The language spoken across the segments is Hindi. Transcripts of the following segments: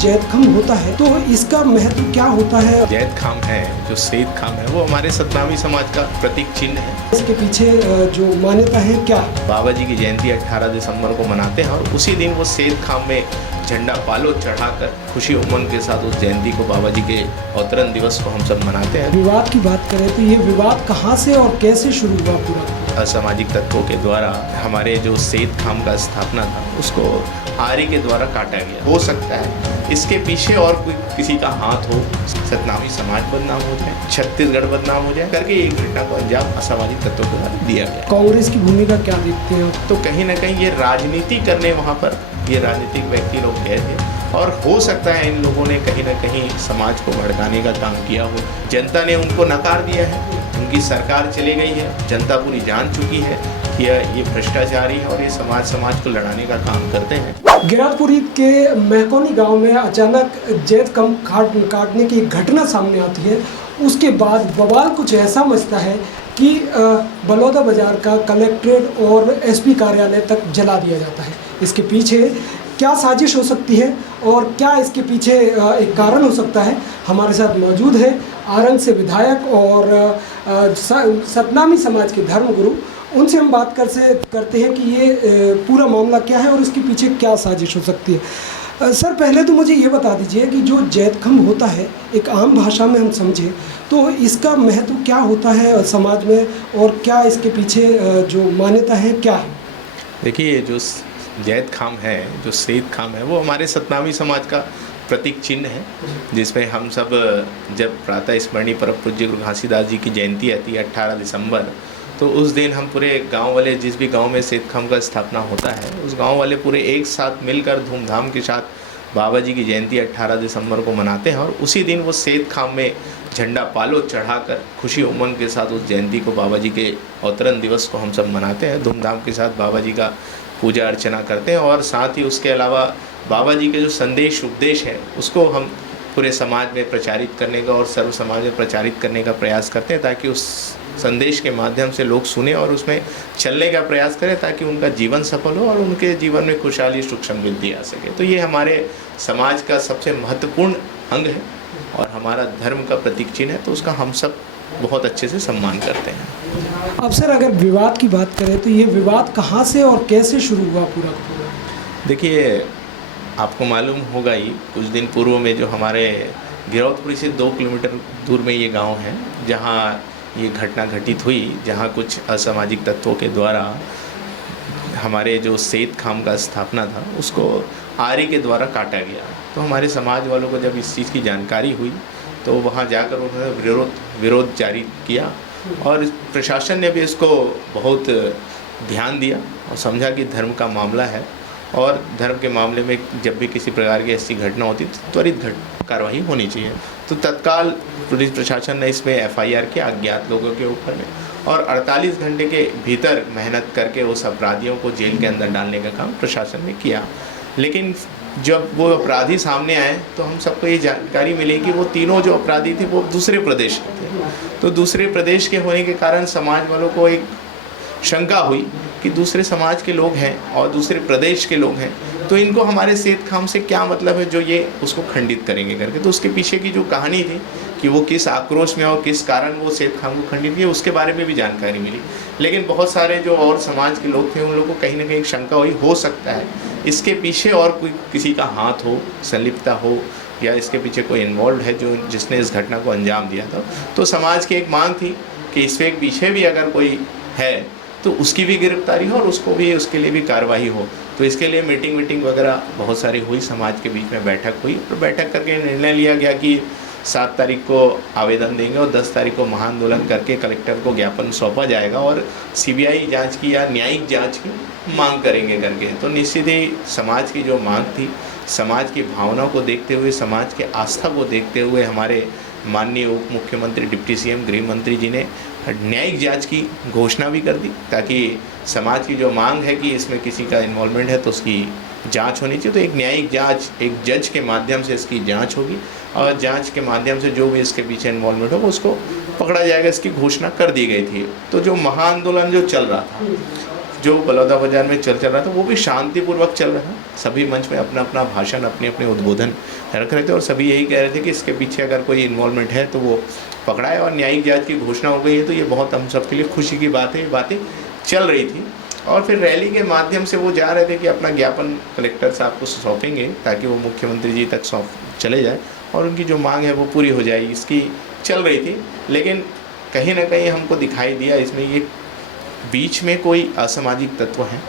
जैद खाम होता है तो इसका महत्व क्या होता है? जैद खाम है, जो सैयद खाम है, वो हमारे सतनामी समाज का प्रतीक चिन्ह है। इसके पीछे जो मान्यता है क्या है? बाबा जी की जयंती 18 दिसंबर को मनाते हैं और उसी दिन वो सैयद खाम में झंडा पालो चढ़ाकर खुशी उमंग के साथ उस जयंती को, बाबा जी के अवतरण दिवस को हम सब मनाते हैं। विवाद की बात करें तो ये विवाद कहाँ से और कैसे शुरू हुआ पूरा? असामाजिक तत्वों के द्वारा हमारे जो सैयद खाम का स्थापना था उसको आर्य के द्वारा काटा गया। हो सकता है इसके पीछे और कोई किसी का हाथ हो, सतनामी समाज बदनाम हो जाए, छत्तीसगढ़ बदनाम हो जाए करके एक घटना को अंजाम असामाजिक तत्वों के द्वारा दिया गया। कांग्रेस की भूमिका क्या देखते हैं आप? तो कहीं ना कहीं ये राजनीति करने वहाँ पर ये राजनीतिक व्यक्ति लोग गए थे और हो सकता है इन लोगों ने कहीं ना कहीं समाज को भड़काने का काम किया हो। जनता ने उनको नकार दिया है, उनकी सरकार चली गई है, जनता पूरी जान चुकी है कि ये भ्रष्टाचारी है और ये समाज को लड़ाने का काम करते हैं। गिरातपुरी के महकौनी गांव में अचानक जैद खाम काटने की एक घटना सामने आती है। उसके बाद बवाल कुछ ऐसा मचता है कि बलौदा बाजार का कलेक्ट्रेट और एसपी कार्यालय तक जला दिया जाता है। इसके पीछे क्या साजिश हो सकती है और क्या इसके पीछे एक कारण हो सकता है? हमारे साथ मौजूद है आरंग से विधायक और सतनामी समाज के धर्मगुरु। उनसे हम बात करते हैं कि ये पूरा मामला क्या है और इसके पीछे क्या साजिश हो सकती है। सर, पहले तो मुझे ये बता दीजिए कि जो जैद खाम होता है, एक आम भाषा में हम समझें तो इसका महत्व क्या होता है समाज में और क्या इसके पीछे जो मान्यता है क्या है? देखिए, जो जैद खाम है, जो सैयद खाम है, वो हमारे सतनामी समाज का प्रतीक चिन्ह है, जिसमें हम सब जब प्रातः स्मरणीय परम पूज्य गुरु घासीदास जी की जयंती आती है 18 दिसंबर, तो उस दिन हम पूरे गांव वाले, जिस भी गांव में सैयद खाम का स्थापना होता है, उस गांव वाले पूरे एक साथ मिलकर धूमधाम के साथ बाबा जी की जयंती 18 दिसंबर को मनाते हैं और उसी दिन वो सैयद खाम में झंडा पालो चढ़ाकर खुशी उमंग के साथ उस जयंती को, बाबा जी के अवतरण दिवस को हम सब मनाते हैं। धूमधाम के साथ बाबा जी का पूजा अर्चना करते हैं और साथ ही उसके अलावा बाबा जी के जो संदेश उपदेश है उसको हम पूरे समाज में प्रचारित करने का और सर्व समाज में प्रचारित करने का प्रयास करते हैं, ताकि उस संदेश के माध्यम से लोग सुने और उसमें चलने का प्रयास करें, ताकि उनका जीवन सफल हो और उनके जीवन में खुशहाली सुख समृद्धि आ सके। तो ये हमारे समाज का सबसे महत्वपूर्ण अंग है और हमारा धर्म का प्रतीक चिन्ह है, तो उसका हम सब बहुत अच्छे से सम्मान करते हैं। अब सर, अगर विवाद की बात करें तो ये विवाद कहाँ से और कैसे शुरू हुआ पूरा? देखिए, आपको मालूम होगा ही, कुछ दिन पूर्व में जो हमारे गिरौतपुरी से 2 किलोमीटर दूर में ये गांव है, जहां ये घटना घटित हुई, जहां कुछ असामाजिक तत्वों के द्वारा हमारे जो सैयद खाम का स्थापना था उसको आर्य के द्वारा काटा गया। तो हमारे समाज वालों को जब इस चीज़ की जानकारी हुई तो वहाँ जाकर उन्होंने विरोध जारी किया और प्रशासन ने भी इसको बहुत ध्यान दिया और समझा कि धर्म का मामला है और धर्म के मामले में जब भी किसी प्रकार की ऐसी घटना होती तो त्वरित कार्रवाई होनी चाहिए। तो तत्काल पुलिस प्रशासन ने इसमें FIR किया अज्ञात लोगों के ऊपर में और 48 घंटे के भीतर मेहनत करके उस अपराधियों को जेल के अंदर डालने का काम प्रशासन ने किया। लेकिन जब वो अपराधी सामने आए तो हम सबको ये जानकारी मिली कि वो तीनों जो अपराधी थे वो दूसरे प्रदेश के थे। तो दूसरे प्रदेश के होने के कारण समाज वालों को एक शंका हुई कि दूसरे समाज के लोग हैं और दूसरे प्रदेश के लोग हैं, तो इनको हमारे सैयद खाम से क्या मतलब है जो ये उसको खंडित करेंगे करके। तो उसके पीछे की जो कहानी थी कि वो किस आक्रोश में और किस कारण वो सैयद खाम को खंडित किया, उसके बारे में भी जानकारी मिली। लेकिन बहुत सारे जो और समाज के लोग थे उन लोगों को कहीं ना कहीं शंका हुई, हो सकता है इसके पीछे और कोई किसी का हाथ हो, संलिप्तता हो या इसके पीछे कोई इन्वॉल्व है जो जिसने इस घटना को अंजाम दिया था। तो समाज की एक मांग थी कि इसके पीछे भी अगर कोई है तो उसकी भी गिरफ्तारी हो और उसको भी, उसके लिए भी कार्रवाई हो। तो इसके लिए मीटिंग वगैरह बहुत सारी हुई, समाज के बीच में बैठक हुई। तो बैठक करके निर्णय लिया गया कि 7 तारीख को आवेदन देंगे और 10 तारीख को महाआंदोलन करके कलेक्टर को ज्ञापन सौंपा जाएगा और CBI जांच की या न्यायिक जांच की मांग करेंगे करके। तो निश्चित ही समाज की जो मांग थी, समाज की भावनाओं को देखते हुए, समाज के आस्था को देखते हुए हमारे माननीय उप मुख्यमंत्री, डिप्टी CM, गृह मंत्री जी ने न्यायिक जांच की घोषणा भी कर दी, ताकि समाज की जो मांग है कि इसमें किसी का इन्वॉल्वमेंट है तो उसकी जांच होनी चाहिए। तो एक न्यायिक जांच, एक जज के माध्यम से इसकी जांच होगी और जांच के माध्यम से जो भी इसके पीछे इन्वॉल्वमेंट होगा उसको पकड़ा जाएगा, इसकी घोषणा कर दी गई थी। तो जो महाआंदोलन जो चल रहा था जो बलौदा बाजार में चल रहा था वो भी शांतिपूर्वक चल रहा था। सभी मंच में अपना अपना भाषण, अपने अपने उद्बोधन रख रहे थे और सभी यही कह रहे थे कि इसके पीछे अगर कोई इन्वॉल्वमेंट है तो वो पकड़ाए, और न्यायिक जांच की घोषणा हो गई है तो ये बहुत हम सब के लिए खुशी की बात है। ये बातें चल रही थी और फिर रैली के माध्यम से वो जा रहे थे कि अपना ज्ञापन कलेक्टर साहब को सौंपेंगे ताकि वो मुख्यमंत्री जी तक चले जाए और उनकी जो मांग है वो पूरी हो जाएगी, इसकी चल रही थी। लेकिन कहीं ना कहीं हमको दिखाई दिया इसमें ये बीच में कोई असामाजिक तत्व हैं।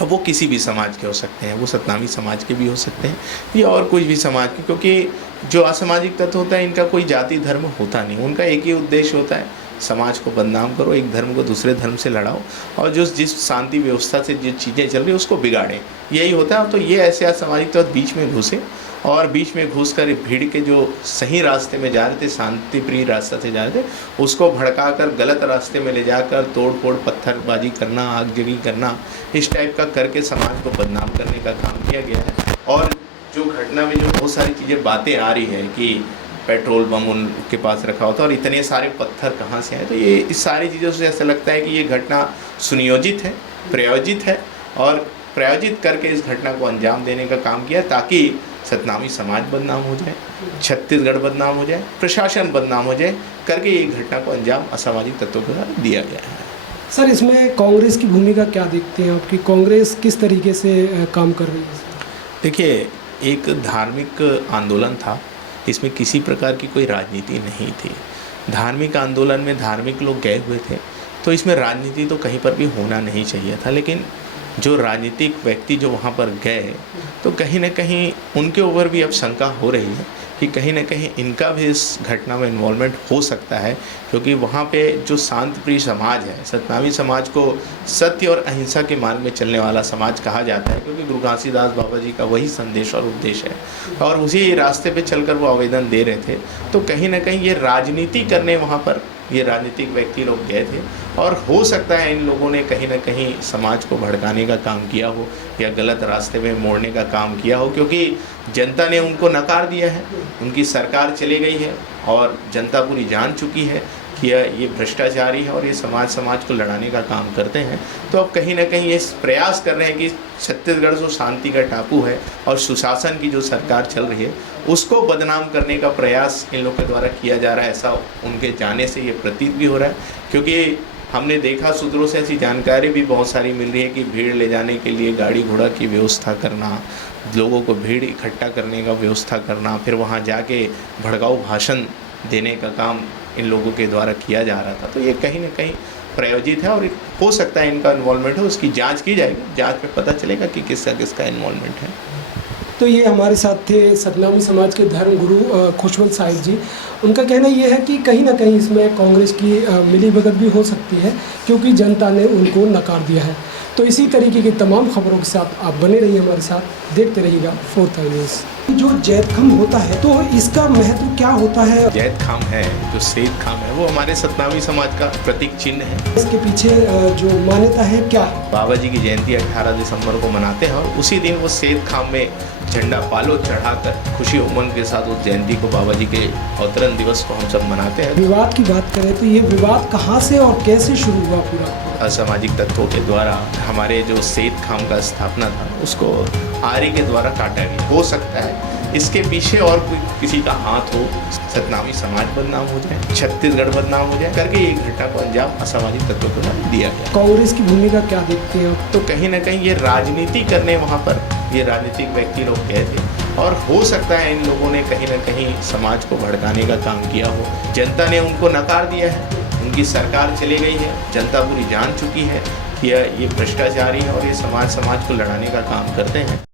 अब वो किसी भी समाज के हो सकते हैं, वो सतनामी समाज के भी हो सकते हैं या और कोई भी समाज के, क्योंकि जो असामाजिक तत्व होता है इनका कोई जाति धर्म होता नहीं। उनका एक ही उद्देश्य होता है, समाज को बदनाम करो, एक धर्म को दूसरे धर्म से लड़ाओ और जो जिस शांति व्यवस्था से जो चीज़ें चल रही है उसको बिगाड़ें, यही होता है। तो ये ऐसे असामाजिक तत्व बीच में घुसे और बीच में घुसकर भीड़ के जो सही रास्ते में जा रहे थे, शांतिप्रिय रास्ता से जा रहे थे, उसको भड़काकर गलत रास्ते में ले जाकर तोड़ फोड़, पत्थरबाजी करना, आगजनी करना, इस टाइप का करके समाज को बदनाम करने का काम किया गया है। और जो घटना में जो बहुत सारी चीज़ें बातें आ रही हैं कि पेट्रोल बम उनके पास रखा होता और इतने सारे पत्थर कहाँ से आए, तो ये इस सारी चीज़ों से ऐसा लगता है कि ये घटना सुनियोजित है, प्रायोजित है और प्रायोजित करके इस घटना को अंजाम देने का काम किया ताकि सतनामी समाज बदनाम हो जाए, छत्तीसगढ़ बदनाम हो जाए, प्रशासन बदनाम हो जाए, करके ये घटना को अंजाम असामाजिक तत्वों के द्वारा दिया गया है। सर, इसमें कांग्रेस की भूमिका क्या देखते हैं आपकी? कांग्रेस किस तरीके से काम कर रही है? देखिए, एक धार्मिक आंदोलन था, इसमें किसी प्रकार की कोई राजनीति नहीं थी। धार्मिक आंदोलन में धार्मिक लोग गए हुए थे तो इसमें राजनीति तो कहीं पर भी होना नहीं चाहिए था। लेकिन जो राजनीतिक व्यक्ति जो वहाँ पर गए तो कहीं ना कहीं उनके ऊपर भी अब शंका हो रही है कि कहीं ना कहीं इनका भी इस घटना में इन्वॉल्वमेंट हो सकता है, क्योंकि वहाँ पे जो शांतिप्रिय समाज है, सतनामी समाज को सत्य और अहिंसा के मार्ग में चलने वाला समाज कहा जाता है, क्योंकि गुरु घासीदास बाबा जी का वही संदेश और उद्देश्य है और उसी रास्ते पे चलकर वो आवेदन दे रहे थे। तो कहीं ना कहीं ये राजनीति करने वहाँ पर ये राजनीतिक व्यक्ति लोग गए थे और हो सकता है इन लोगों ने कहीं ना कहीं समाज को भड़काने का काम किया हो या गलत रास्ते में मोड़ने का काम किया हो, क्योंकि जनता ने उनको नकार दिया है, उनकी सरकार चली गई है और जनता पूरी जान चुकी है कि ये भ्रष्टाचारी है और ये समाज को लड़ाने का काम करते हैं। तो अब कहीं ना कहीं ये प्रयास कर रहे हैं कि छत्तीसगढ़ जो शांति का टापू है और सुशासन की जो सरकार चल रही है उसको बदनाम करने का प्रयास इन लोग के द्वारा किया जा रहा है, ऐसा उनके जाने से ये प्रतीत भी हो रहा है। क्योंकि हमने देखा, सूत्रों से ऐसी जानकारी भी बहुत सारी मिल रही है कि भीड़ ले जाने के लिए गाड़ी घोड़ा की व्यवस्था करना, लोगों को भीड़ इकट्ठा करने का व्यवस्था करना, फिर वहाँ जाके भड़काऊ भाषण देने का काम इन लोगों के द्वारा किया जा रहा था। तो ये कहीं ना कहीं प्रायोजित है और हो सकता है इनका इन्वॉल्वमेंट है, उसकी जांच की जाएगी, जांच में पता चलेगा कि किसका इन्वॉल्वमेंट है। तो ये हमारे साथ थे सतनामी समाज के धर्म गुरु खुशवंत साहिब जी। उनका कहना ये है कि कहीं ना कहीं इसमें कांग्रेस की मिलीभगत भी हो सकती है, क्योंकि जनता ने उनको नकार दिया है। तो इसी तरीके की तमाम खबरों के साथ आप बने रहिए हमारे साथ, देखते रहिएगा 4th आई न्यूज़। जो जैत खाम होता है तो इसका महत्व क्या होता है? जैत खाम है, जो सेत खाम है, वो हमारे सतनामी समाज का प्रतीक चिन्ह है। इसके पीछे जो मान्यता है क्या है? बाबा जी की जयंती 18 दिसंबर को मनाते हैं और उसी दिन वो सेत खाम में झंडा पालो चढ़ाकर खुशी उमंग के साथ उस जयंती को, बाबा जी के अवतरण दिवस को हम सब मनाते हैं। विवाद की बात करें तो ये विवाद कहाँ से और कैसे शुरू हुआ? पूरा असामाजिक तत्वों के द्वारा हमारे जो सेत खाम का स्थापना था उसको आरी के द्वारा काटा गया। हो सकता है इसके पीछे और कोई किसी का हाथ हो, सतनामी समाज बदनाम हो जाए, छत्तीसगढ़ बदनाम हो जाए, करके ये घटना को अंजाम असामाजिक तत्वों को दिया गया। कांग्रेस की भूमिका क्या देखते हैं? तो कहीं ना कहीं ये राजनीति करने वहाँ पर ये राजनीतिक व्यक्ति लोग गए थे और हो सकता है इन लोगों ने कहीं ना कहीं समाज को भड़काने का काम किया हो। जनता ने उनको नकार दिया है, उनकी सरकार चली गई है, जनता पूरी जान चुकी है कि ये भ्रष्टाचारी है और ये समाज को लड़ाने का काम करते हैं।